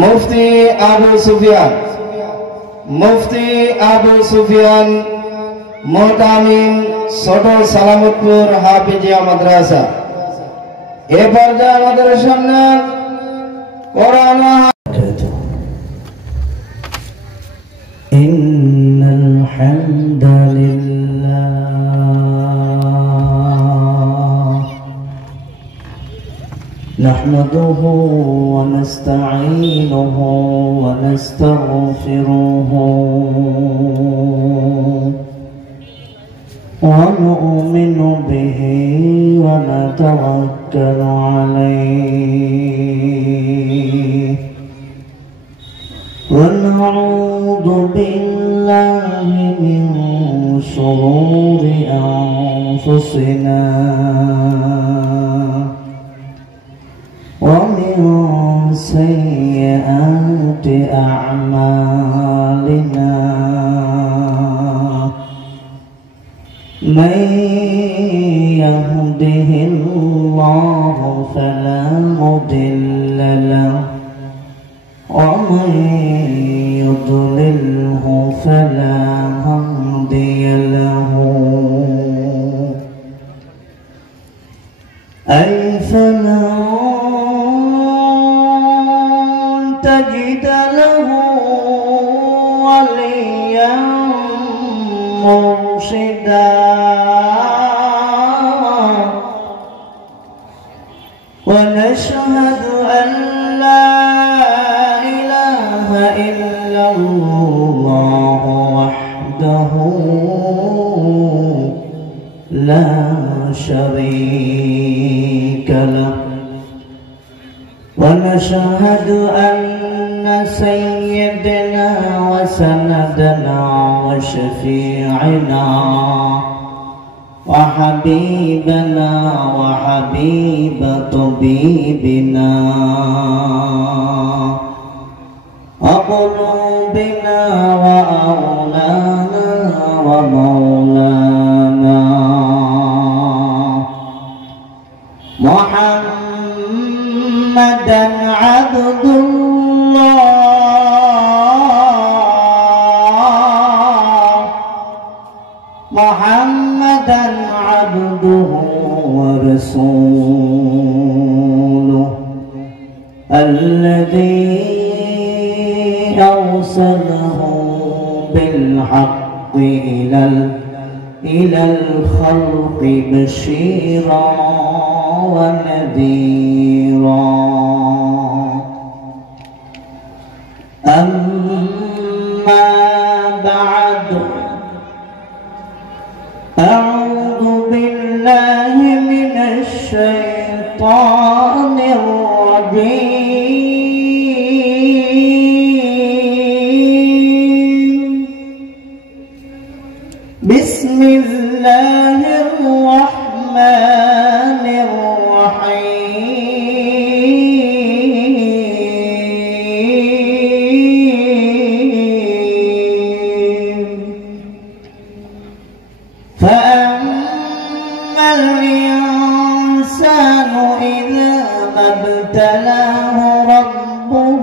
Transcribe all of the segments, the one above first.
মুফতি আবু সুফিয়ান মোহতামিম ছোট সালামতপুর হাফিজিয়া মাদ্রাসা। এ পর্যায়ে আমাদের সামনে কোরআন ইন্নাল হামদালিল্লাহ نحمده ونستعينه ونستغفره ونؤمن به ونتوكل عليه ونعوذ بالله من شرور أنفسنا ومن سيئات أعمالنا من يهده الله فلا مضل له ومن يضلله فلا هادي له أي فلا تجد له وليا مرشدا ونشهد أن لا إله إلا الله وحده لا شريك له ونشهد أن سيدنا وسندنا وشفيعنا وحبيبنا وحبيب طبيبنا وقلوبنا وأولانا ومولانا محمدا عبد الله محمدا عبده ورسوله الذي أرسله بالحق إلى الخلق بشيرا ونذيرا أما بعد أعوذ بالله من الشيطان الرجيم بسم الله الرحمن الرحيم فأما الإنسان إذا ما ابتلاه ربه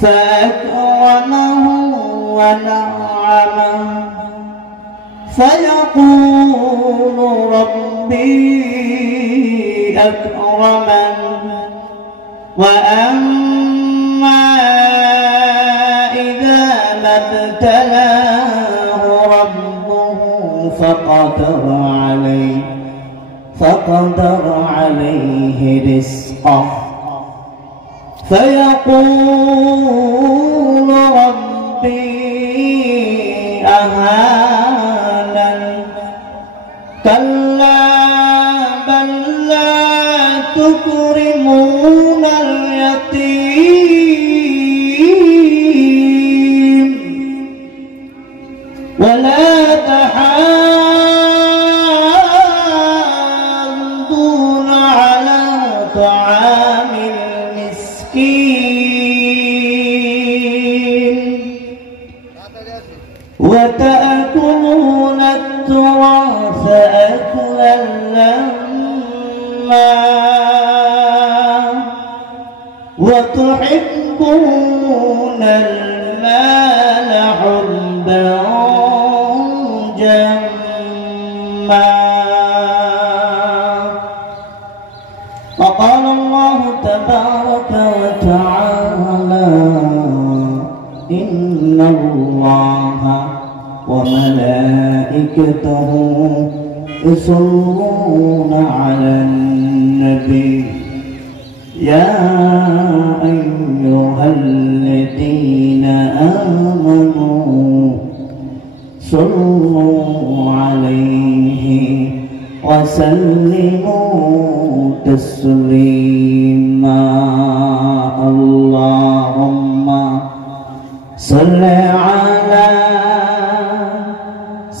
فأكرمه ونعمه فيقول ربي أكرمن وأما إذا ما ابتلاه ربه فقدر عليه رزقه فيقول ربي أهانن كلا بل لا تكرمون اليتيم ولا تحاضون على طعام المسكين وتأكلون التراث أكلا لما وتحبون المال حبا جما وقال الله تبارك وتعالى إن الله وملائكته يصلون على النبي يا أيها الذين آمنوا صلوا عليه وسلموا تسليما اللهم صل على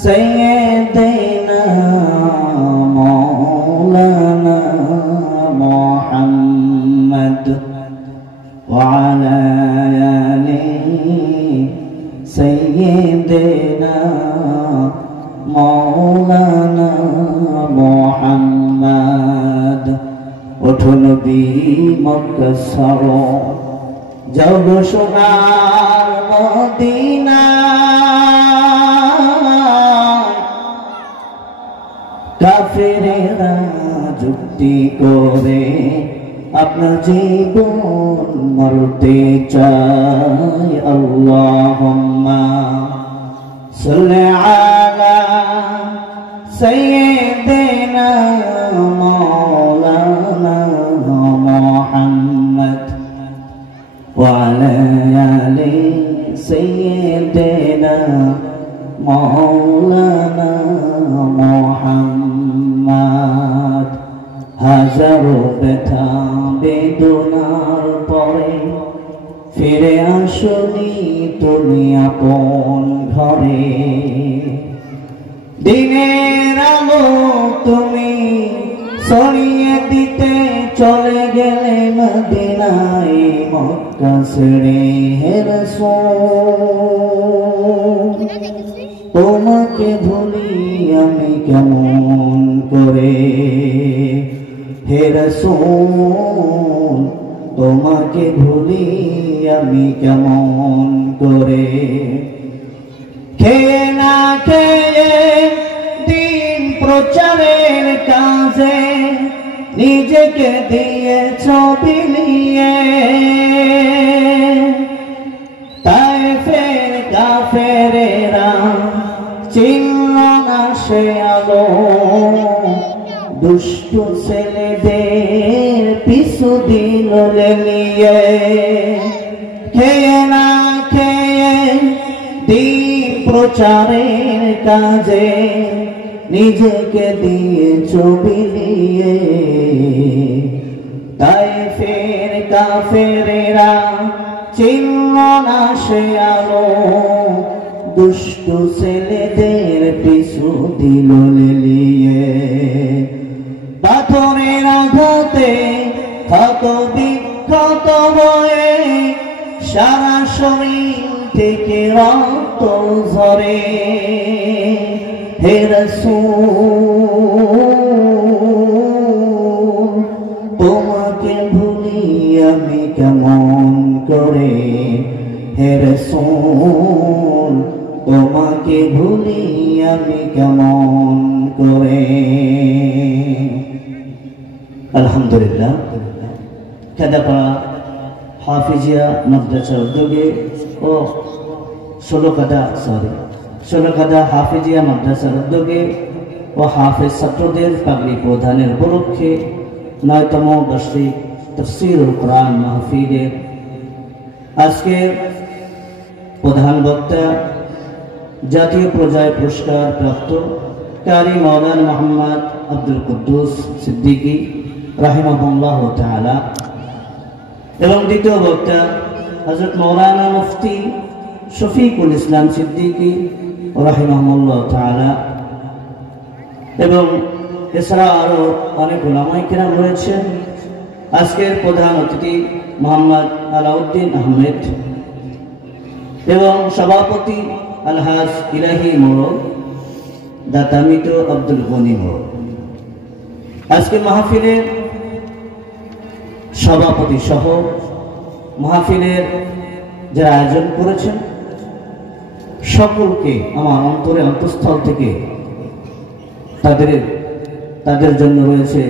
سيدنا مولانا محمد وعلى آل سيدنا مولانا محمد وتنبي مكسر جب সোনার মদিনা কাফেরেরা যুক্তি করে আপনার জীবন মরতে চায় আল্লাহুম্মা সাল্লি আলা সাইয়্যিদিনা মাওলানা মুহাম্মদ ওয়া আলা আলি সাইয়্যিদিনা মাওলানা মুহাম্মদ হাজারো ব্যথা বেদনার পরে ফিরে আসনি তুমি আপন ঘরে দিনের আলো তুমি ছড়িয়ে দিতে চলে গেলে মদিনায় মক্কা ছেড়ে হে রাসূল তোমাকে ভুলি আমি কেমন করে হে রাসূল তোমাকে ভুলি আমি কেমন করে খেয়ে না খেয়ে দিন প্রচারের কাজে নিজেকে দিয়েছ বিলিয়ে তায়েফের কাফেরেরা চিনল না সে আলো দুষ্ট ছেলেদের পিছু দিল লেলিয়ে খেয়ে না খেয়ে দিন প্রচারের কাজে নিজেকে দিয়েছ বিলিয়ে তায়েফের কাফেরেরা চিনল না সে আলো দুষ্ট ছেলেদের পিছু দিল লেলিয়ে পাথরের আঘাতে ক্ষত বিক্ষত হয়ে সারা শরীর থেকে রক্ত ঝরে হে রাসূল তোমাকে ভুলি আমি কেমন করে হে রাসূল তোমাকে ভুলি আমি কেমন করে আলহামদুলিল্লাহ খেদাপাড়া হাফিজিয়া মাদ্রাসার উদ্যোগে ও ষোলকাদা হাফিজিয়া মাদ্রাসার উদ্যোগে ও হাফেজ ছাত্রদের পাগড়ি প্রদানের উপলক্ষে ৯তম বার্ষিক তাফসীরুল কোরআন মাহফিলের আজকের প্রধান বক্তা জাতীয় পর্যায়ে পুরস্কার প্রাপ্ত কারি মাওলানা মোহাম্মদ আব্দুল কুদ্দুস সিদ্দিকী রাহিমাহুল্লাহ তাআলা এবং দ্বিতীয় বক্তা হযরত মাওলানা মুফতি শফিকুল ইসলাম সিদ্দিকী রাহিমাহুল্লাহ তাআলা এবং এছাড়া আরো অনেক উলামায়ে কেরাম রয়েছেন। আজকের প্রধান অতিথি মোহাম্মদ আলাউদ্দিন আহমেদ এবং সভাপতি আলহাজ ইলাহি মোড় দাতামিত আব্দুল গনি মোড়। আজকে মাহফিলের সভাপতি সহ মাহফিলের যারা আয়োজন করেছেন সকলকে আমার অন্তরে অন্তঃস্থল থেকে তাদের জন্য রয়েছে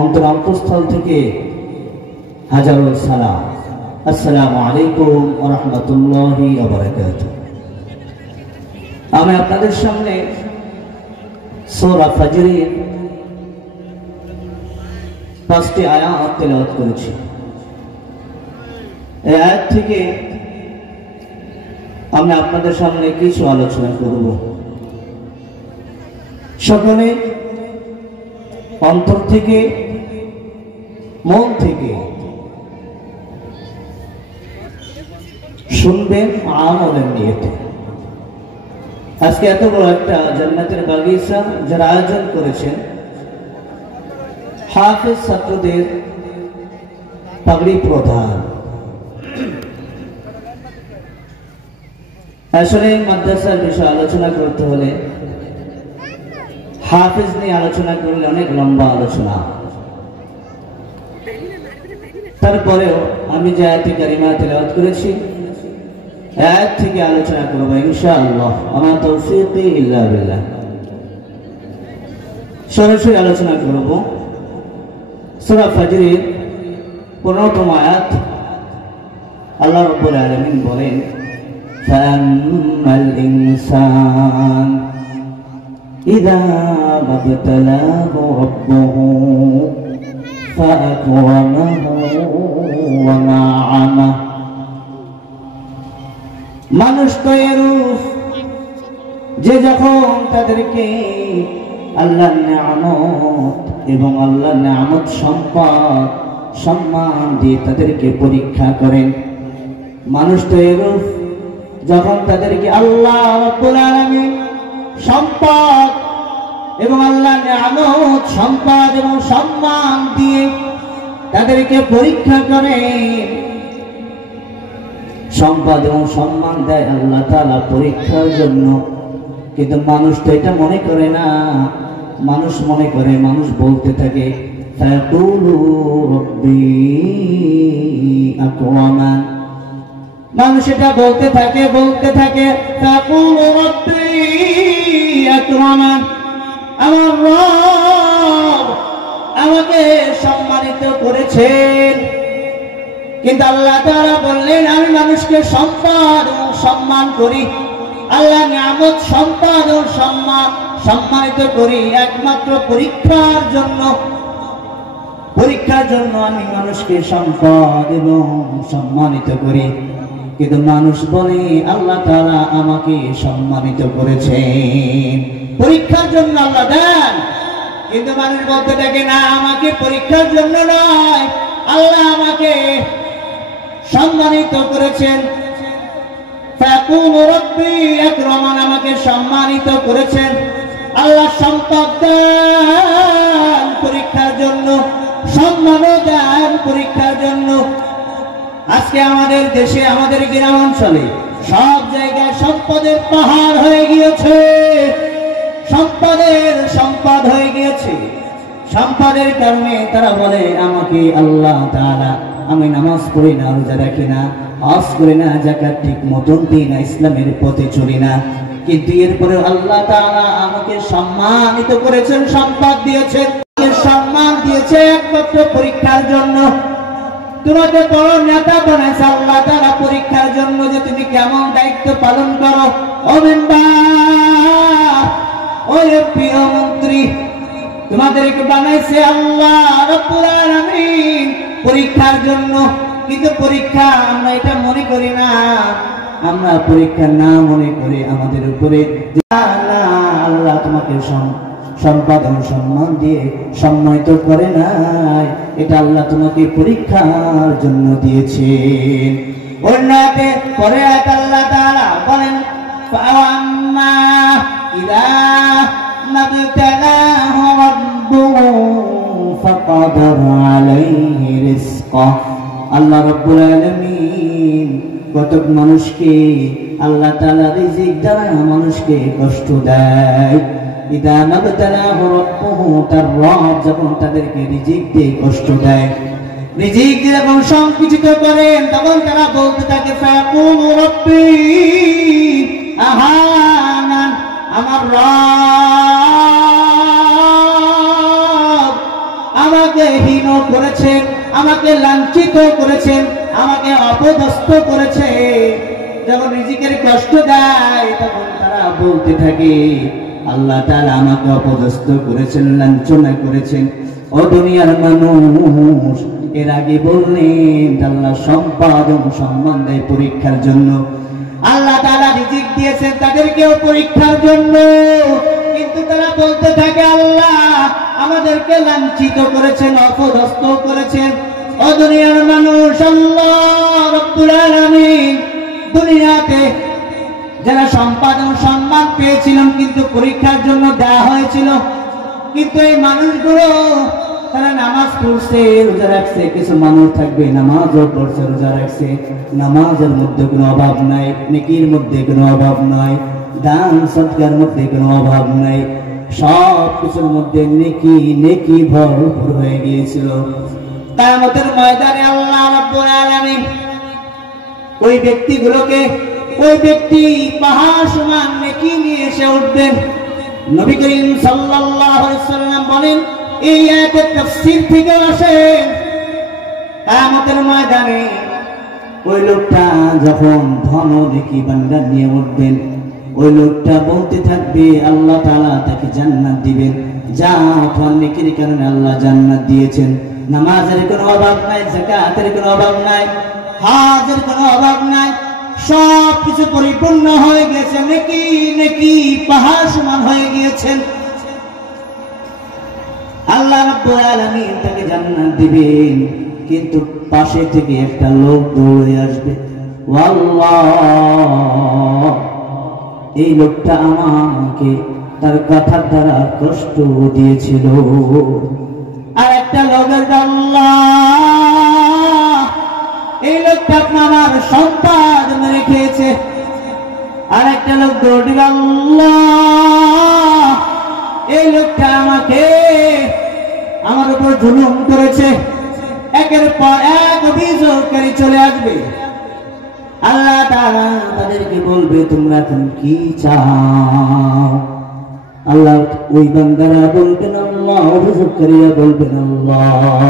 অন্তঃস্থল থেকে হাজারো সালাম। আসসালামু আলাইকুম ওয়া রাহমাতুল্লাহি ওয়া বারাকাতুহু। আমি আপনাদের সামনে সূরা ফাজরের 5টি আয়াত তেলাওয়াত করেছি। এই আয়াত থেকে আমি আপনাদের সামনে কিছু আলোচনা করব। সকলে অন্তর থেকে মন থেকে শুনবেন আমলের নিয়তে। আজকে এত বড় একটা জান্নাতের বাগিচা যারা আয়োজন করেছেন হাফেজ ছাত্রদের পাগড়ি প্রদান। আসলে মাদ্রাসার বিষয়ে আলোচনা করতে হলে হাফেজ নিয়ে আলোচনা করলে অনেক লম্বা আলোচনা। তারপরেও আমি যে আয়াতে কারিমা তেলাওয়াত করেছি আয়াত থেকে আলোচনা করব ইনশাআল্লাহ। আমার তৌফিক ইল্লা বিল্লাহ। সরাসরি আলোচনা করব সূরা ফাজরের 15তম আয়াত। আল্লাহ রাব্বুল আলামিন বলেন ফাআম্মাল ইনসান ইযা মাবতালাহু রাব্বুহু ফাআকরামাহু ওয়া না'আমা। মানুষ তো এরূপ যে যখন তাদেরকে আল্লাহর নিয়ামত এবং আল্লাহর নিয়ামত সম্পদ সম্মান দিয়ে তাদেরকে পরীক্ষা করেন। মানুষ তো এরূপ যখন তাদেরকে আল্লাহ রাব্বুল আলামিন সম্পদ এবং আল্লাহর নিয়ামত সম্পদ এবং সম্মান দিয়ে তাদেরকে পরীক্ষা করেন। সম্পদ এবং সম্মান দেয় আল্লাহ তাআলা পরীক্ষার জন্য, কিন্তু মানুষ তো এটা মনে করে না। মানুষ মনে করে, মানুষ বলতে থাকে ফায়াকুলু রাব্বি আকরামান। মানুষ এটা বলতে থাকে ফায়াকুলু রাব্বি আকরামান, আমার রব আমাকে সম্মানিত করেছেন। কিন্তু আল্লাহ তাআলা বললেন আমি মানুষকে সম্পদ ও সম্মান করি, আল্লাহ নিয়ামত সম্পদ ও সম্মানিত করি একমাত্র পরীক্ষার জন্য। আমি মানুষকে সম্পদ এবং সম্মানিত করি, কিন্তু মানুষ বলে আল্লাহ তাআলা আমাকে সম্মানিত করেছেন। পরীক্ষার জন্য আল্লাহ দেন, কিন্তু মানুষ বলতে থাকে না আমাকে পরীক্ষার জন্য নয়, আল্লাহ আমাকে সম্মানিত করেছেন। ফায়াকুলু রাব্বি আকরামান, আমাকে সম্মানিত করেছেন। আল্লাহ সম্পদ দেন পরীক্ষার জন্য, সম্মানও দেন পরীক্ষার জন্য। আজকে আমাদের দেশে, আমাদের গ্রামাঞ্চলে সব জায়গায় সম্পদের পাহাড় হয়ে গিয়েছে, সম্পদ হয়ে গিয়েছে। সম্পদের কারণে তারা বলে আমাকে আল্লাহ তাআলা, আমি নামাজ পড়ি না, রোজা রাখি না, হজ করি না, যাকাত ঠিক মতন দিই না, ইসলামের পথে চলি না, কিন্তু এরপরে আল্লাহ তাআলা আমাকে সম্মানিত করেছেন, সম্পদ দিয়েছেন, সম্মান দিয়েছে একমাত্র পরীক্ষার জন্য। তোমাকে বড় নেতা বানাইছে আল্লাহ তাআলা পরীক্ষার জন্য, যে তুমি কেমন দায়িত্ব পালন করো। ও মেম্বার, ও প্রিয় মন্ত্রী, তোমাদেরকে বানাইছে আল্লাহ রাব্বুল আলামিন পরীক্ষার জন্য। কিন্তু পরীক্ষা আমরা এটা মনে করি না, আমরা পরীক্ষা না মনে করে আমাদের উপরে আল্লাহ তোমাকে সম্পদ ও সম্মান দিয়ে সম্মানিত করে নাই, এটা আল্লাহ তোমাকে পরীক্ষার জন্য দিয়েছেন। অন্যতে পরে আল্লাহ তাআলা বলেন ফাআম্মা ইযা মাবতালাহু রাব্বুহু ফাকাদারা আলাইহি রিজকা। আল্লাহ রাব্বুল আলামিন কতক মানুষকে আল্লাহ তাআলা রিজিক দ্বারা মানুষকে কষ্ট দেয়। ইযা মাবতালাহু রাব্বুহু, তার রব যখন তাদেরকে রিজিক দিয়ে কষ্ট দেয়, রিজিক যখন সংকুচিত করেন তখন তারা বলতে থাকে ফায়াকুলু রাব্বি আহানান, আমার রব আমাকে হীন করেছেন, আমাকে লাঞ্ছিত করেছেন, আমাকে অপদস্থ করেছে। যখন রিজিকের কষ্ট দেয় তখন তারা বলতে থাকে আল্লাহ তাআলা আমাকে অপদস্থ করেছেন, লাঞ্ছনা করেছেন। ও দুনিয়ার মানুষ, এর আগে বললেন আল্লাহ সম্পদ ও সম্মান দেয় পরীক্ষার জন্য। আল্লাহ তাআলা রিজিক দিয়েছেন তাদেরকেও পরীক্ষার জন্য, কিন্তু তারা বলতে থাকে আল্লাহ আমাদেরকে লাঞ্ছিত করেছেন, অপদস্থ করেছেন। ও দুনিয়ার মানুষ, আল্লাহ রাব্বুল আলামিন দুনিয়াতে যারা সম্পদ ও সম্মান পেয়েছিলেন কিন্তু পরীক্ষার জন্য দেওয়া হয়েছিল, কিন্তু এই মানুষগুলো তারা নামাজ পড়ছে, রোজা রাখছে। কিছু মানুষ থাকবে নামাজও পড়ছে, রোজা রাখছে, নামাজের মধ্যে কোনো অভাব নাই, নেকির মধ্যে কোনো অভাব নাই, দান সদকার মধ্যে কোনো অভাব নাই, সব কিছুর মধ্যে নেকি নেকি ভরপুর হয়ে গিয়েছিল। কিয়ামতের ময়দানে আল্লাহ রাব্বুল আলামিন ওই ব্যক্তিগুলোকে, ওই ব্যক্তি পাহাড় সমান নেকি নিয়ে এসে উঠবেন। নবী করিম সাল্লাল্লাহু আলাইহি ওয়াসাল্লাম বলেন, এই আয়াতের তাফসীর থেকে আসে কিয়ামতের ময়দানে ওই লোকটা যখন ধন নেকি বান্দার নিয়ে উঠবেন, ওই লোকটা বলতে থাকবে আল্লাহ তাআলা তাকে জান্নাত দিবেন। যা তোমার নেকির কারণে আল্লাহ জান্নাত দিয়েছেন, নামাজের কোনো অভাব নাই, যাকাতের কোনো অভাব নাই, হজের কোনো অভাব নাই, সব কিছু পরিপূর্ণ হয়ে গেছে, নেকি নেকি পাহাড় সমান হয়ে গিয়েছেন। আল্লাহ রাব্বুল আলামিন তাকে জান্নাত দিবেন, কিন্তু পাশে থেকে একটা লোক দৌড়ে আসবে, আল্লাহ এই লোকটা আমাকে তার কথার দ্বারা কষ্ট দিয়েছিল। আর একটা লোকের আল্লাহ এই লোকটা আমার সম্পদ মেরে খেয়েছে। আর একটা লোক দৌড়ে আল্লাহ এই লোকটা আমাকে আমার উপর জুলুম করেছে। একের পর এক অভিযোগকারী চলে আসবে। আল্লাহ তাআলা তাদেরকে বলবে তোমরা এখন কি চাও? আল্লাহ ওই বান্দারা বলবেন আল্লাহ, অভিযোগকারীরা বলবেন আল্লাহ।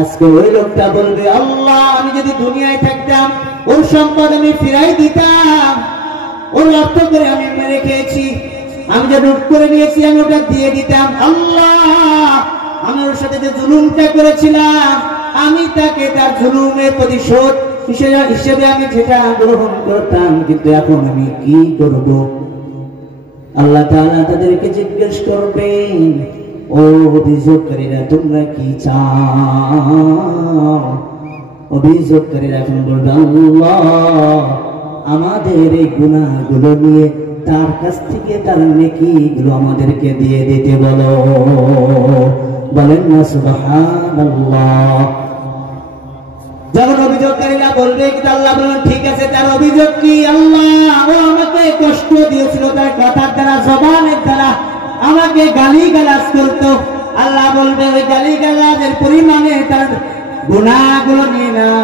আজকে ওই লোকটা বলবে আল্লাহ আমি যদি দুনিয়ায় থাকতাম ওর সম্পদ আমি ফিরাই দিতাম, ওর রক্ত করে আমি মেরে খেয়েছি, আমি যে লুট করে নিয়েছি আমি ওটা দিয়ে দিতাম। আল্লাহ আমি ওর সাথে যে জুলুমটা করেছিলাম আমি তাকে তার জুলুমের প্রতিশোধ হিসেবে আমি সেটা গ্রহণ করতাম, কিন্তু এখন আমি কি করব? আল্লাহ তাআলা তাদেরকে জিজ্ঞেস করবেন ও অভিযোগকারীরা তোমরা কি চাও? অভিযোগকারীরা এখন বলবে আল্লাহ আমাদের এই গুনাহগুলো নিয়ে তার কাছ থেকে তার নেকিগুলো আমাদেরকে দিয়ে দিতে বলো। বলেন না সুবহানাল্লাহ। যখন অভিযোগকারীরা বলবে কিন্তু আল্লাহ বলেন ঠিক আছে, তার অভিযোগ কি? আল্লাহ ও আমাকে কষ্ট দিয়েছিল, তার কথার দ্বারা জবানের দ্বারা আমাকে গালিগালাজ করতো। আল্লাহ বলবে ওই গালিগালাজের পরিমাণে তার গুনাহগুলো নিয়ে নাও,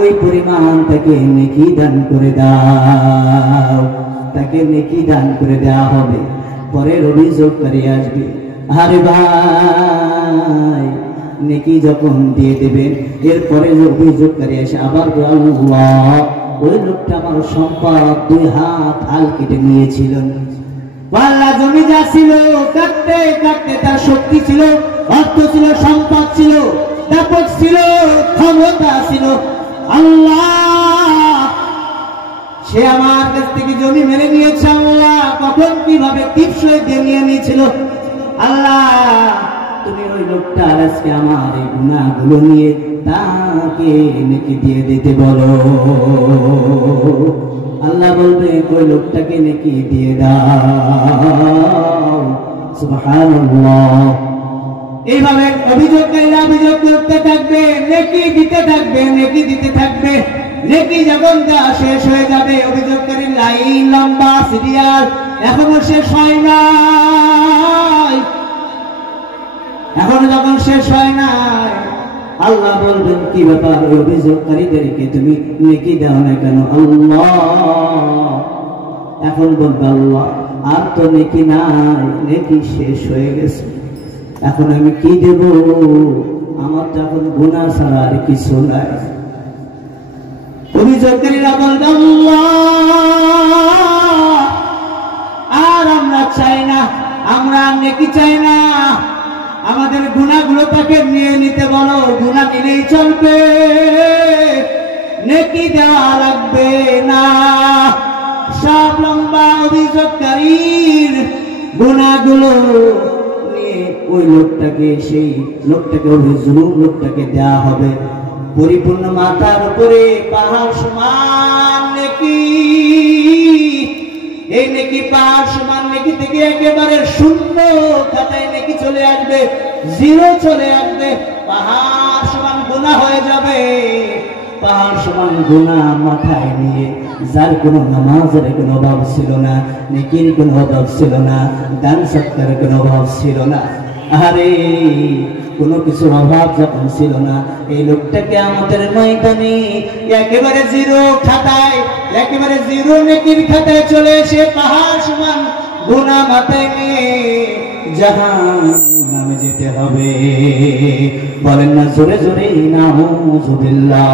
ওই পরিমাণ তাকে নেকি দান করে দাও, তাকে নেকি দান করে দেওয়া হবে। পরের অভিযোগকারী আসবে, আরে ভাই নেকি যখন দিয়ে দেবেন এরপরে যে অভিযোগকারী আসে আবার আল্লাহ ওই লোকটা আমার সম্পদ 2 হাত হাল কেটে নিয়েছিলেন। আল্লাহ জমি যা ছিল কাটতে কাটতে তার শক্তি ছিল, অর্থ ছিল, সম্পদ ছিল, দাপট ছিল, ক্ষমতা ছিল। আল্লাহ সে আমার কাছ থেকে জমি মেরে নিয়েছে। আল্লাহ কখন কিভাবে টিপসই দিয়ে নিয়ে নিয়েছিল। আল্লাহ তুমি ওই লোকটা আজকে আমার এই গুনাহগুলো নিয়ে তাকে নেকি দিয়ে দিতে বলো। আল্লাহ বলবে ওই লোকটাকে নেকি দিয়ে দাও। সুবহানাল্লাহ। এইভাবে অভিযোগকারীরা অভিযোগ করতে থাকবে, নেকি দিতে থাকবে, নেকি দিতে থাকবে। নেকি যখন দেওয়া শেষ হয়ে যাবে অভিযোগকারীর লাইন লম্বা সিরিয়াল এখনো শেষ হয় নাই। এখনো যখন শেষ হয় নাই আল্লাহ বলবেন কি ব্যাপার ওই অভিযোগকারীদেরকে তুমি নেকি দাও না কেন? আল্লাহ এখন বলবে আল্লাহ আর তো নেকি নাই, নেকি শেষ হয়ে গেছে, এখন আমি কি দেব? আমার তো এখন গুনাহ ছাড়া আর কিছু নাই। অভিযোগকারীরা বলবে আল্লাহ আর আমরা চাই না, আমরা নেকি চাই না, আমাদের গুনাহগুলো তাকে নিয়ে নিতে বলো, গুনাহ নিলেই চলবে, নেকি দেওয়া লাগবে না। সব লম্বা অভিযোগকারীর গুনাহগুলো নিয়ে ওই লোকটাকে, সেই লোকটাকে, জুলুম লোকটাকে দেওয়া হবে। পরিপূর্ণ মাথার উপরে পাহাড় সমান নেকি, এই নেকি পাহাড় সমান নেকি থেকে একেবারে শূন্য খাতায় নেকি চলে আসবে, জিরো চলে আসবে, পাহাড় সমান গুনাহ হয়ে যাবে। পাহাড় সমান গুনাহ মাথায় নিয়ে যার কোনো নামাজের কোনো অভাব ছিল না, নেকির কোনো অভাব ছিল না, দান সৎকারের কোনো অভাব ছিল না, আরে কোনো কিছুর অভাব যখন ছিল না, এই লোকটাকে আমাদের ময়দানে একেবারে জিরো খাতায়, একেবারে জিরো নেকির খাতায় চলে এসে পাহাড় সমান গুনাহ মাথায় নিয়ে জাহান্নামে যেতে হবে। বলেন না জোরে জোরে নাউযুবিল্লাহ।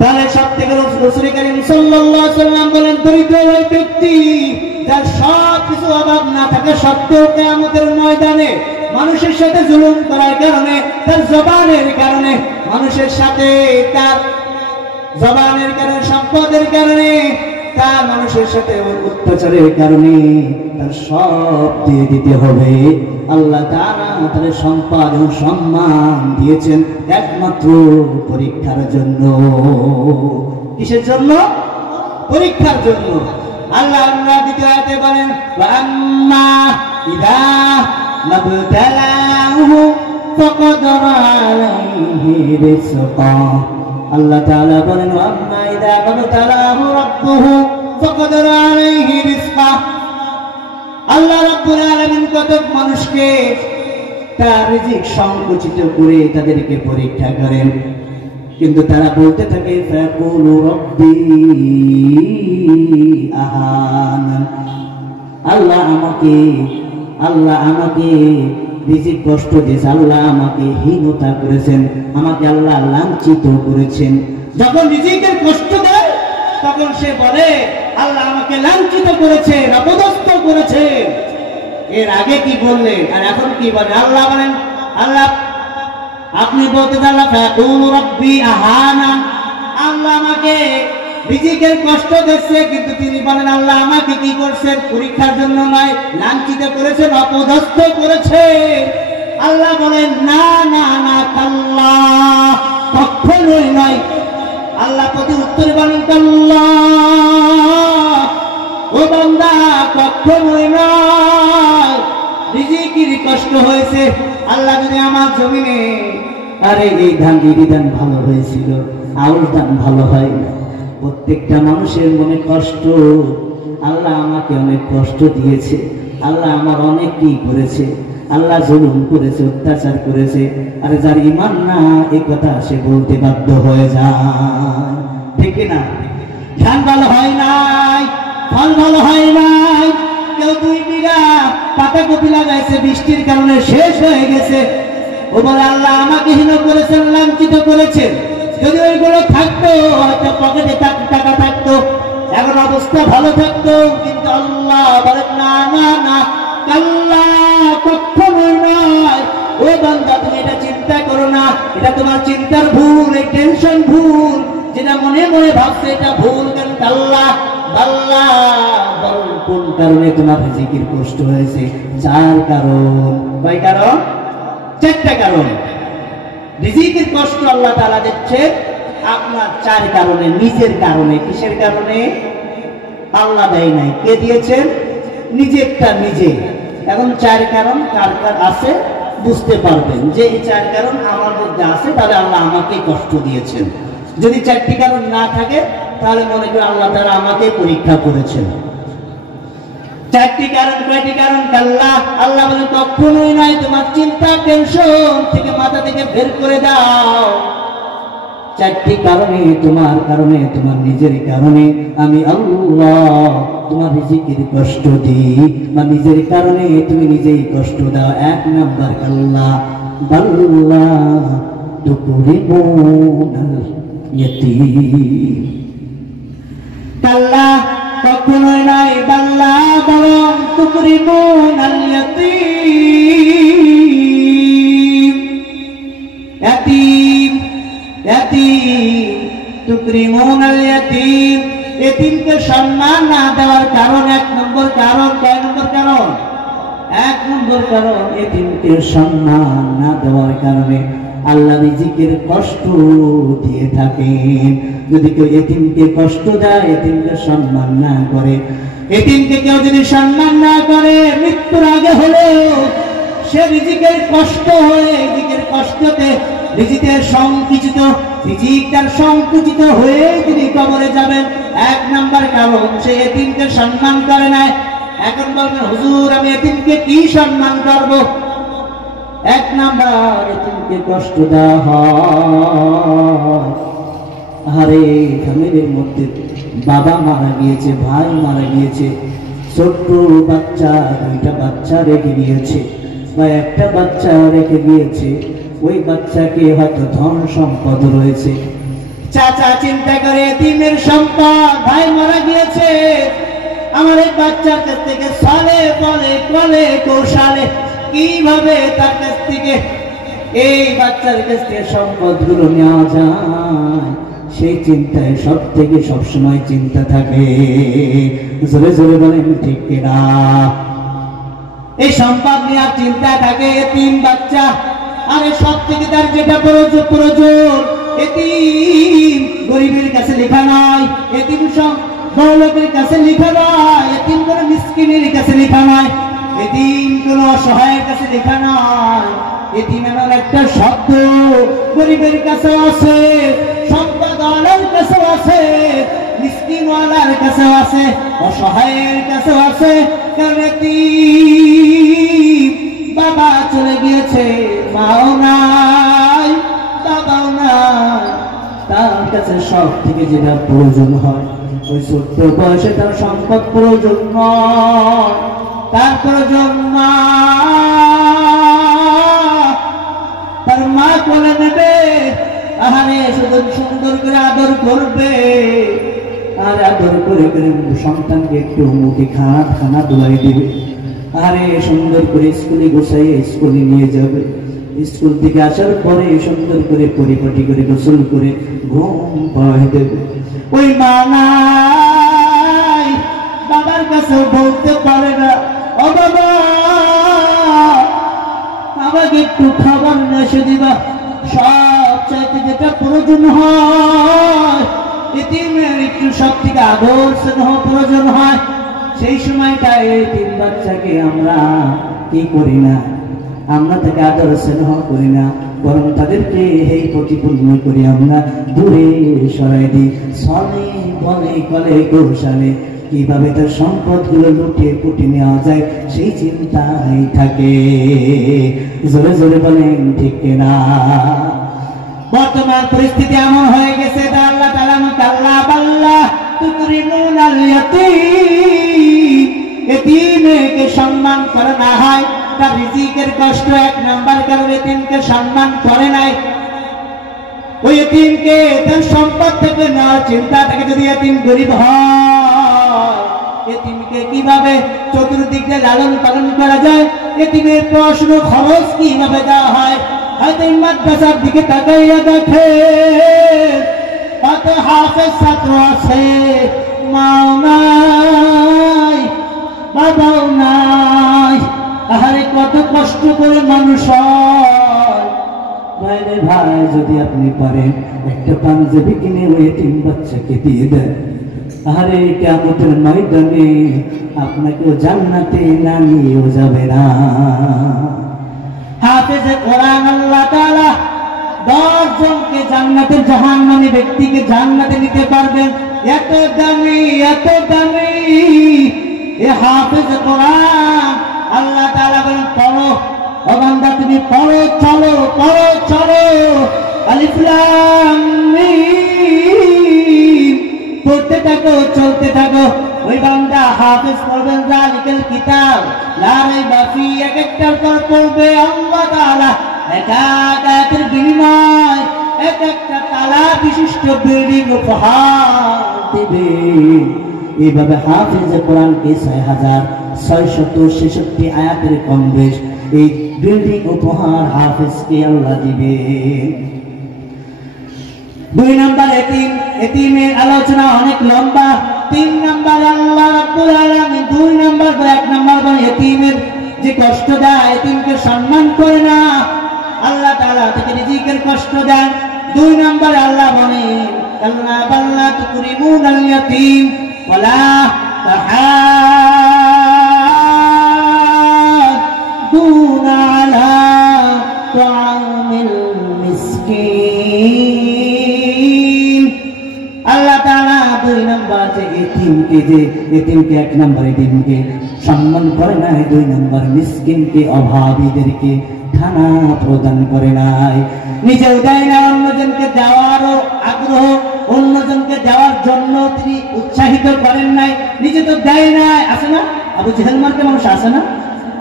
তাহলে সব থেকে রাসূল করিম সাল্লাল্লাহু আলাইহি ওয়াসাল্লাম বলেন দরিদ্র ওই ব্যক্তি যার সব কিছু অভাব না থাকে সত্ত্বেও কিয়ামতের ময়দানে মানুষের সাথে জুলুম করার কারণে, তার জবানের কারণে, মানুষের সাথে তার জবানের কারণে, সম্পদের কারণে, তার মানুষের সাথে অত্যাচারের কারণে তার সব দিয়ে দিতে হবে। আল্লাহ তাআলা তার সম্পদ এবং সম্মান দিয়েছেন একমাত্র পরীক্ষার জন্য। কিসের জন্য? পরীক্ষার জন্য। আল্লাহ দ্বিতীয় আয়াতে বলেন ওয়া আম্মা ইযা মাবতালাহু ফাকাদারা আলাইহি রিজকা। আল্লাহ তাআলা বলেন ওয়া আম্মা ইযা মাবতালাহু রাব্বুহু ফাকাদারা আলাইহি রিজকা। আল্লাহ রাব্বুল আলামিন কত মানুষকে তার রিজিক সংকুচিত করে তাদেরকে পরীক্ষা করেন, কিন্তু তারা বলতে থাকে ফাকুলু রব্বি আহান, আল্লাহ আমাকে রিজিক কষ্ট দিয়েছে, আল্লাহ আমাকে হীনতা করেছেন, আমাকে আল্লাহ লাঞ্ছিত করেছেন। যখন রিজিকের কষ্ট দেয় তখন সে বলে আল্লাহ আমাকে লাঞ্ছিত করেছে, অপদস্থ করেছে। এর আগে কি বললেন আর এখন কি বলে? আল্লাহ বলেন, আল্লাহ আপনি বলতে আল্লাহ ফাকুলু রব্বি আহানা, আল্লাহ আমাকে রিজিকের কষ্ট দিচ্ছে, কিন্তু তিনি বলেন আল্লাহ আমাকে কি করছেন? পরীক্ষার জন্য নয়, লাঞ্ছিত করেছেন, অপদস্থ করেছে। আল্লাহ বলেন না না না, কাল্লা, কখনোই নয়। আল্লাহ প্রতি উত্তরে বলেন কাল্লা, ও বান্দা কখনোই নয়। রিজিকের কষ্ট হয়েছে, আল্লাহ যদি আমার জমিনে আরে এই ধান দিদি ধান ভালো হয়েছিল, আউল ধান ভালো হয় না, প্রত্যেকটা মানুষের মনে কষ্ট, আল্লাহ আমাকে অনেক কষ্ট দিয়েছে, আল্লাহ আমার অনেক কি করেছে, আল্লাহ জুলুম করেছে, অত্যাচার করেছে। আরে যার ঈমান না এই কথা সে বলতে বাধ্য হয়ে যায়, ঠিক না? ধান ভালো হয় নাই, ফল ভালো হয় নাই, কেউ 2 বিঘা পাতাকপি লাগাইছে, বৃষ্টির কারণে শেষ হয়ে গেছে, ও বলে আল্লাহ আমাকে হীন করেছেন, লাঞ্ছিত করেছেন। যদি ওইগুলো থাকতো হয়তো পকেটে টাকা থাকতো, এখন অবস্থা ভালো থাকতো, কিন্তু আল্লাহ বলেন না না না, আল্লাহ কখনোই নয়। ও বান্দা তুমি এটা চিন্তা করো না, এটা তোমার চিন্তার ভুল, এই টেনশন ভুল, যেটা মনে মনে ভাবছে এটা ভুল। কেন? আল্লাহ আল্লাহ বল কোন কারণে তোমার রিজিকের কষ্ট হয়েছে? 4 কারণ। কয় কারণ? 4টা কারণ। রিজিকের কষ্ট আল্লাহ তাআলা দিচ্ছে আপনার 4 কারণে, নিজের কারণে। কিসের কারণে? আল্লাহ দেয় নাই, কে দিয়েছেন? নিজেরটা নিজে। এখন 4 কারণ কার কার আছে বুঝতে পারবেন যে এই 4 কারণ আমার মধ্যে আছে, তাহলে আল্লাহ আমাকে কষ্ট দিয়েছেন। যদি 4টি কারণ না থাকে তাহলে মনে করি আল্লাহ তাআলা আমাকে পরীক্ষা করেছেন। চারটি কারণ, কয়টি কারণ? কাল্লা, আল্লাহ বলেন কখনোই নয়, তোমার চিন্তা টেনশন থেকে মাথা থেকে বের করে দাও। চারটি কারণে, তোমার কারণে, তোমার নিজের কারণে আমি আল্লাহ তোমার রিজিকের কষ্ট দিই, বা নিজের কারণে তুমি নিজেই কষ্ট দাও। এক নাম্বার কাল্লা, বাল্লা তুকরিমুনাল ইয়াতীম। কাল্লা কখনোই নয়, বাল্লা বরং তুকরিমুনাল ইয়াতীম। ইয়াতীম, ইয়াতীম, তুকরিমুনাল ইয়াতীম। এতিমকে সম্মান না দেওয়ার কারণ, এক নম্বর কারণ, কয় নম্বর কারণ? এক নম্বর কারণ, এতিমকে সম্মান না দেওয়ার কারণে আল্লাহ রিজিকের কষ্ট দিয়ে থাকেন। যদি কেউ এতিমকে কষ্ট দেয়, এতিমকে সম্মান না করে, এতিমকে কেউ যদি সম্মান না করে, মৃত্যুর আগে হলেও সে রিজিকের কষ্ট হয়ে, রিজিকের কষ্টতে রিজিকের সংকুচিত, রিজিকটার সংকুচিত হয়ে তিনি কবরে যাবেন। এক নাম্বার কারণ, সে এতিমকে সম্মান করে নাই। এখন বলবেন হুজুর আমি এতিমকে কি সম্মান করব? এক নাম্বার, এতিমকে কষ্ট দেওয়া হয়। আরে ফ্যামিলির মধ্যে বাবা মারা গিয়েছে, ভাই মারা গিয়েছে, ছোট্ট বাচ্চা, দুইটা বাচ্চা রেখে গিয়েছে বা একটা বাচ্চা রেখে গিয়েছে। ওই বাচ্চাকে হয়তো ধন সম্পদ রয়েছে, চাচা চিন্তা করে এতিমের সম্পদ, ভাই মারা গিয়েছে, আমার এই বাচ্চার কাছ থেকে সালে বলে কলে কৌশলে কিভাবে তার কাছ থেকে, এই বাচ্চার কাছ থেকে সম্পদগুলো নেওয়া যায়, সেই চিন্তায় সব থেকে সবসময় চিন্তা থাকে। জোরে জোরে বলেন ঠিক কিনা? এই সম্পদ নেওয়ার চিন্তা থাকে এতিম বাচ্চা। আরে সব থেকে তার যেটা প্রয়োজন, এতিম গরিবের কাছে লেখা নয়, এতিম বড়লোকের কাছে লেখা নয়, এতিম কোন মিসকিনের কাছে লেখা নয়, এতিম কোন অসহায়ের কাছে লেখা নয়। এতিম এমন একটা শব্দ গরিবের কাছে আছে, সম্পদওয়ালার কাছে আছে, মিসকিনওয়ালার কাছে আছে, অসহায়ের কাছে আছে। কারণ এতিম বাবা চলে গিয়েছে, মাও নাই, বাবাও নাই, তার কাছে সব থেকে যেটা প্রয়োজন হয়, ওই ছোট্ট বয়সে তার সম্পদ প্রয়োজন নয়, তার প্রয়োজন না, তার মা কোলে নেবে, আহারে সুন্দর করে আদর করবে, আর আদর করে করে সন্তানকে একটু মুখে খানা দোলাই দিবে, আরে সুন্দর করে স্কুলে গোছাই স্কুলে নিয়ে যাবে, স্কুল থেকে আসার পরে সুন্দর করে পরিপাটি করে গোসল করে ঘুম পাড়িয়ে দেবে। ওই মা নাই, বাবার কাছে বলতে পারে না, ও বাবা আমাকে একটু খাবার এসে দিবা। সব চাইতে যেটা প্রয়োজন হয়, এতিমের একটু সব থেকে আদর স্নেহ প্রয়োজন হয়। সেই সময়টায় এতিম বাচ্চাকে আমরা কি করি না, আমরা তাকে আদর স্নেহ করি না, বরং তাদেরকে এই প্রতিপূর্ণ করি আমরা দূরে সরাই দিই। ছলে বলে কলে কৌশলে কিভাবে তার সম্পদগুলো লুটিয়ে পুঁটি নেওয়া যায় সেই চিন্তাই থাকে। জোরে জোরে বলেন ঠিক কিনা? বর্তমান পরিস্থিতি এমন হয়ে গেছে, আল্লাহ তাআলা কাল্লা বাল্লা তুকরিমুনাল ইয়াতীম, এতিমকে সম্মান করা না হয়, তার রিজিকের কষ্ট এক নাম্বার কারণ এতিমকে সম্মান করে নাই। ওই এতিমকে তার সম্পদ থেকে নেওয়ার চিন্তা থেকে, যদি এতিম গরিব হয়, এতিমকে কিভাবে চতুর্দিকে লালন পালন করা যায়, এতিমের পড়াশোনার খরচ কিভাবে দেওয়া হয়, হয়তো এই মাদ্রাসার দিকে তাকাইয়া দেখে, কত হাফেজ ছাত্র আছে, মাও নাই, বাবাও নাই, আহারে কত কষ্ট করে মানুষ হয়। ভাইরে ভাই, যদি আপনি পারেন একটা পাঞ্জাবি কিনে ওই এতিম বাচ্চাকে দিয়ে দেন, আরে কিয়ামতের ময়দানে আপনাকেও জান্নাতে না নিয়েও যাবে না। হাফেজে কোরআন আল্লাহ তাআলা 10 জনকে জান্নাতের জাহান্নামী ব্যক্তিকে জান্নাতে নিতে পারবেন। এত দামি এ হাফেজ কোরআন। আল্লাহ তাআলা বলেন পড়ো ও বান্দা, তুমি পড়ো, চলো পড়ো চলো। আলিফ লাম মিম পড়তে থাকো, চলতে থাকো। ওই বান্দা হাফেজ পড়বেন যালিকাল কিতাব লা রাইবা ফি, এক একটার পর পড়বে আল্লাহ তাআলা এক আয়াতের বিনিময় এক একটা তালা বিশিষ্ট বিল্ডিং উপহার দেবে। এইভাবে হাফেজ কোরআনকে ৬৬৬৬ আয়াতের কম বেশ এই বিল্ডিং উপহার হাফেজকে আল্লাহ দিবে। ২ নাম্বার এতিম। এতিমের আলোচনা অনেক লম্বা। ৩ নাম্বার আল্লাহ রাব্বুল আলামিন ২ নাম্বার বা ১ নাম্বার বা এতিমের যে কষ্ট দেয়, এতিমকে সম্মান করে না, আল্লাহ তাআলা তাকে রিজিকের কষ্ট দেন। ২ নাম্বার আল্লাহ বলেন কাল্লা বাল্লা তুকরিমুনাল ইয়াতীম ওয়ালা তাহাদ্দুনা আলা তুআমিল মিসকিন। আল্লাহ তাআলা ২ নাম্বার যে এতিমকে, যে এতিমকে ১ নাম্বার এতিমকে সম্মান করে নাই, ২ নাম্বার মিসকিনকে, অভাবীদেরকে খানা প্রদান করে নাই, নিজেও দেয় না, অন্যজনকে দেওয়ারও আগ্রহ, অন্যজনকে দেওয়ার জন্য তিনি উৎসাহিত করেন নাই, নিজে তো দেয় নাই। আছে না আবু জেহেল মার্কে মানুষ, আছে না?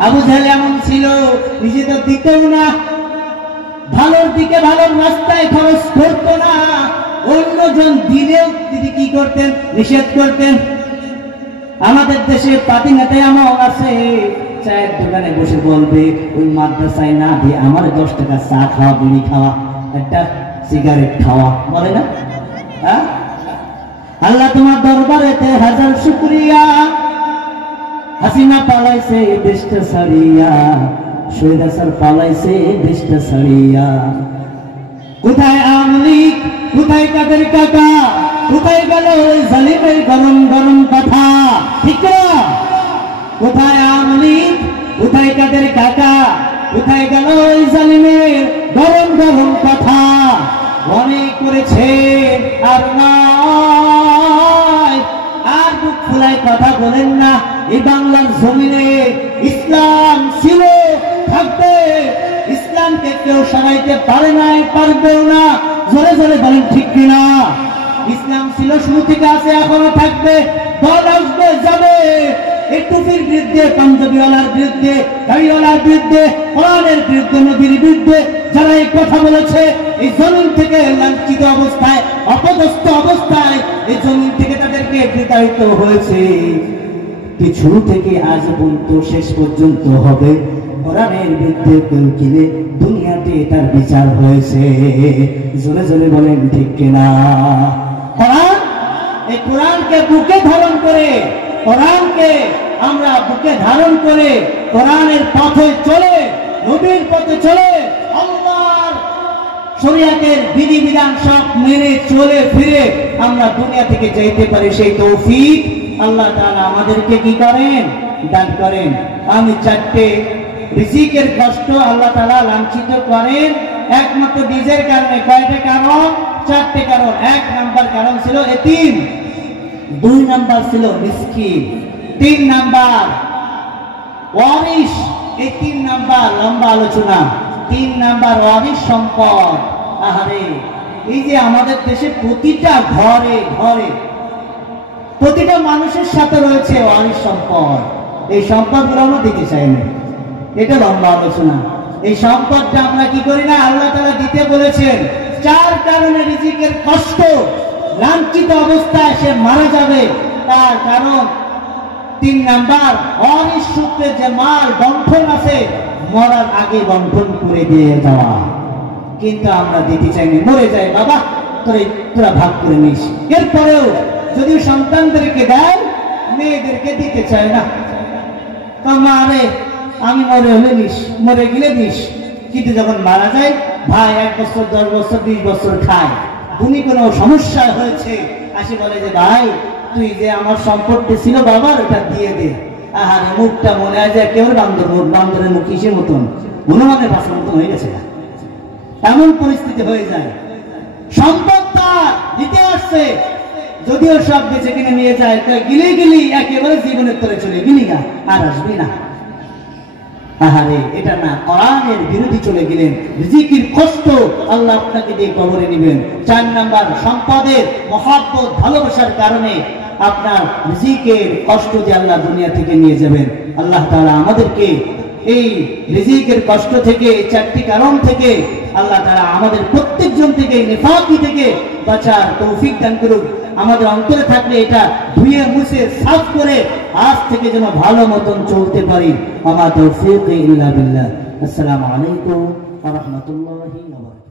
আবু জেহেল এমন ছিল, নিজে তো দিতেও না, ভালোর দিকে ভালোর রাস্তায় খরচ করতো না, অন্যজন দিলেও তিনি কি করতেন? নিষেধ করতেন। আমাদের দেশে পাতি নেতা এমন আছে, চায়ের দোকানে বসে বলবে ওই মাদ্রাসায় না দিয়ে আমার ১০ টাকা চা খাওয়া, বিড়ি খাওয়া, একটা সিগারেট খাওয়া, বলে না? আল্লাহ তোমার দরবারেতে হাজার শুকরিয়া। হাসিনা পালাইছে দেশটা ছাড়িয়া, সৈরাসার পালাইছে দেশটা ছাড়িয়া। কোথায় আওয়ামী লীগ, কোথায় কাদের কাকা, কোথায় গেল ওই জালিমের গরম গরম কথা? ঠিক না? কোথায় আওয়ামী লীগ, কোথায় কাদের কাকা, কোথায় গেল ওই জালিমের গরম গরম কথা? অনেক করেছে আর নয়, আর বুক ফুলায় কথা বলেন না। এই বাংলার জমিনে ইসলাম ছিল, থাকবে। ইসলামকে কেউ সরাইতে পারে নাই, পারবেও না। জোরে জোরে বলেন ঠিক কিনা? ইসলাম ছিল, শুরু থেকে আছে, এখনো থাকবে। দল আসবে যাবে, এই টুপির বিরুদ্ধে, পাঞ্জাবিওয়ালার বিরুদ্ধে, দাড়িওয়ালার বিরুদ্ধে, কোরআনের বিরুদ্ধে, নবীর বিরুদ্ধে যারা এই কথা বলেছে, এই জমিন থেকে লাঞ্ছিত অবস্থায়, অপদস্থ অবস্থায় এই জমিন থেকে তাদেরকে বিতাড়িত হয়েছে। কিছু থেকে আজ পর্যন্ত শেষ পর্যন্ত হবে। কোরআনের বিরুদ্ধে কেউ কিনে দুনিয়াতে তার বিচার হয়েছে। জোরে জোরে বলেন ঠিক কিনা? কোরআন, এই কোরআনকে বুকে ধারণ করে, কোরআনকে আমরা বুকে ধারণ করে কোরআনের পথে চলে, নবীর পথে চলে, আল্লাহর শরীয়তের বিধিবিধান সব মেনে চলে ফিরে আমরা দুনিয়া থেকে যাইতে পারি, সেই তৌফিক আল্লাহ তাআলা আমাদেরকে কি করেন? দান করেন। আমি 4টে রিজিকের কষ্ট আল্লাহ তাআলা লাঞ্ছিত করেন একমাত্র নিজের কারণে। কয়টা কারণ? 4টে কারণ। 1 নাম্বার কারণ ছিল এতিম, 2 নাম্বার ছিল মিসকিন, 3 নাম্বার ওয়ারিস। এই 3 নাম্বার লম্বা আলোচনা। 3 নাম্বার ওয়ারিস সম্পদ। আহারে, এই যে আমাদের দেশে প্রতিটা ঘরে ঘরে, প্রতিটা মানুষের সাথে রয়েছে ওয়ারিস সম্পদ। এই সম্পদগুলো আমরা দিতে চাই না, এটা লম্বা আলোচনা। এই সম্পদটা আমরা কি করি না, আল্লাহ তাআলা দিতে বলেছেন। 4 কারণে রিজিকের কষ্ট, লাঞ্ছিত অবস্থায় সে মারা যাবে। তার কারণ 3 নাম্বার, ওয়ারিস সূত্রে যে মাল বন্টন আছে, মরার আগে বন্টন করে দিয়ে যাওয়া। কিন্তু আমরা দিতে চাই না, মরে যায়, বাবা তোরা ভাগ করে নিস। এরপরেও যদি সন্তানদেরকে দেয়, মেয়েদেরকে দিতে চায় না। তো মারে, আমি মরে হলে নিস, মরে গেলে নিস। কিন্তু যখন মারা যায়, ভাই 1 বছর, 10 বছর, 20 বছর খায়, তুমি কোনো সমস্যা হয়েছে, আসি বলে যে ভাই তুই যে আমার সম্পত্তি ছিল বাবার, ওটা দিয়ে দে। আহারে, মুখটা মনে হয় যে একেবারে বান্দরের মুখ কিসের মতন, হনুমানের ভাষার মতন হয়ে গেছে। এমন পরিস্থিতি হয়ে যায়। সম্পদটা দিতে আসছে, যদিও সব বেঁচে কিনে নিয়ে যায়, গিলি গিলি একেবারে জীবনের তলে চলে গিলি না, আর আসবি না। আহারে, এটা না, কোরআনের বিরোধী চলে গেলেন। রিজিকের কষ্ট আল্লাহ আপনাকে দিয়ে কবরে নেবেন। 4 নাম্বার, সম্পদের মহব্বত ভালোবাসার কারণে আপনার রিজিকের কষ্ট যে আল্লাহ দুনিয়া থেকে নিয়ে যাবেন। আল্লাহ তাআলা আমাদেরকে এই রিজিকের কষ্ট থেকে, 4টি কারণ থেকে আল্লাহ তাআলা আমাদের প্রত্যেকজন থেকে নিফাকি থেকে বাঁচার তৌফিক দান করুন। আমাদের অন্তরে থাকলে এটা ধুয়ে মুছে সাফ করে আজ থেকে যেন ভালো মতন চলতে পারি। আমা তৌফিক ইল্লা বিল্লাহ। আসসালামু আলাইকুম ওয়া রাহমাতুল্লাহি ওয়া বারাকাতুহু।